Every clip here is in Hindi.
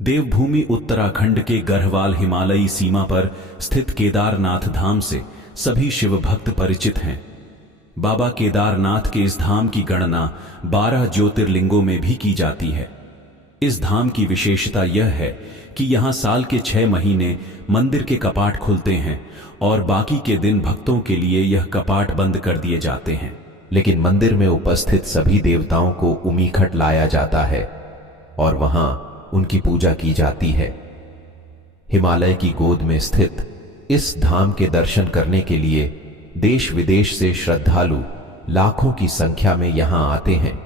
देवभूमि उत्तराखंड के गढ़वाल हिमालयी सीमा पर स्थित केदारनाथ धाम से सभी शिव भक्त परिचित हैं। बाबा केदारनाथ के इस धाम की गणना 12 ज्योतिर्लिंगों में भी की जाती है। इस धाम की विशेषता यह है कि यहाँ साल के 6 महीने मंदिर के कपाट खुलते हैं और बाकी के दिन भक्तों के लिए यह कपाट बंद कर दिए जाते हैं। लेकिन मंदिर में उपस्थित सभी देवताओं को उमीखट लाया जाता है और वहां उनकी पूजा की जाती है। हिमालय की गोद में स्थित इस धाम के दर्शन करने के लिए देश विदेश से श्रद्धालु लाखों की संख्या में यहां आते हैं।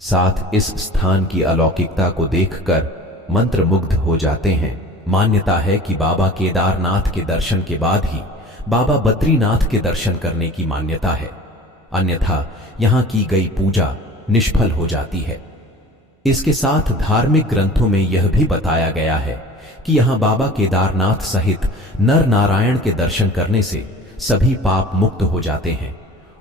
साथ इस स्थान की अलौकिकता को देखकर मंत्रमुग्ध हो जाते हैं। मान्यता है कि बाबा केदारनाथ के दर्शन के बाद ही बाबा बद्रीनाथ के दर्शन करने की मान्यता है, अन्यथा यहां की गई पूजा निष्फल हो जाती है। इसके साथ धार्मिक ग्रंथों में यह भी बताया गया है कि यहां बाबा केदारनाथ सहित नर नारायण के दर्शन करने से सभी पाप मुक्त हो जाते हैं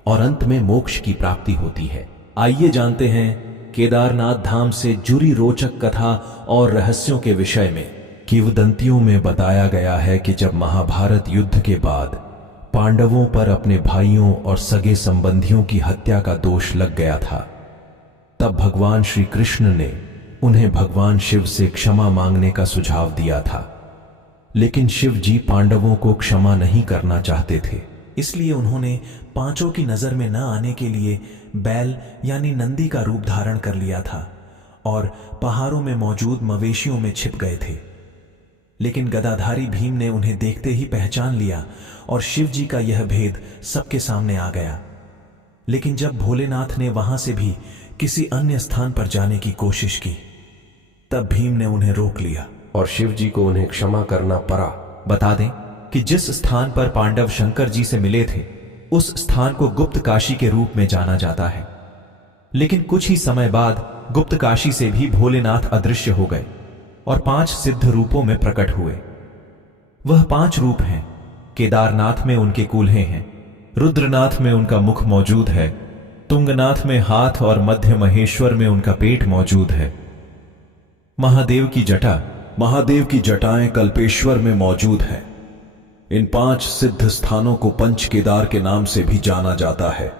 और अंत में मोक्ष की प्राप्ति होती है। आइए जानते हैं केदारनाथ धाम से जुड़ी रोचक कथा और रहस्यों के विषय में। किंवदंतियों में बताया गया है कि जब महाभारत युद्ध के बाद पांडवों पर अपने भाइयों और सगे संबंधियों की हत्या का दोष लग गया था, तब भगवान श्री कृष्ण ने उन्हें भगवान शिव से क्षमा मांगने का सुझाव दिया था। लेकिन शिव जी पांडवों को क्षमा नहीं करना चाहते थे, इसलिए उन्होंने पांचों की नजर में न आने के लिए बैल यानी नंदी का रूप धारण कर लिया था और पहाड़ों में मौजूद मवेशियों में छिप गए थे। लेकिन गदाधारी भीम ने उन्हें देखते ही पहचान लिया और शिव जी का यह भेद सबके सामने आ गया। लेकिन जब भोलेनाथ ने वहां से भी किसी अन्य स्थान पर जाने की कोशिश की, तब भीम ने उन्हें रोक लिया और शिव जी को उन्हें क्षमा करना पड़ा। बता दें कि जिस स्थान पर पांडव शंकर जी से मिले थे, उस स्थान को गुप्त काशी के रूप में जाना जाता है। लेकिन कुछ ही समय बाद गुप्त काशी से भी भोलेनाथ अदृश्य हो गए और 5 सिद्ध रूपों में प्रकट हुए। वह 5 रूप हैं। केदारनाथ में उनके कूल्हे हैं, रुद्रनाथ में उनका मुख मौजूद है, तुंगनाथ में हाथ और मध्य महेश्वर में उनका पेट मौजूद है। महादेव की जटाएं कल्पेश्वर में मौजूद हैं। इन 5 सिद्ध स्थानों को पंच केदार के नाम से भी जाना जाता है।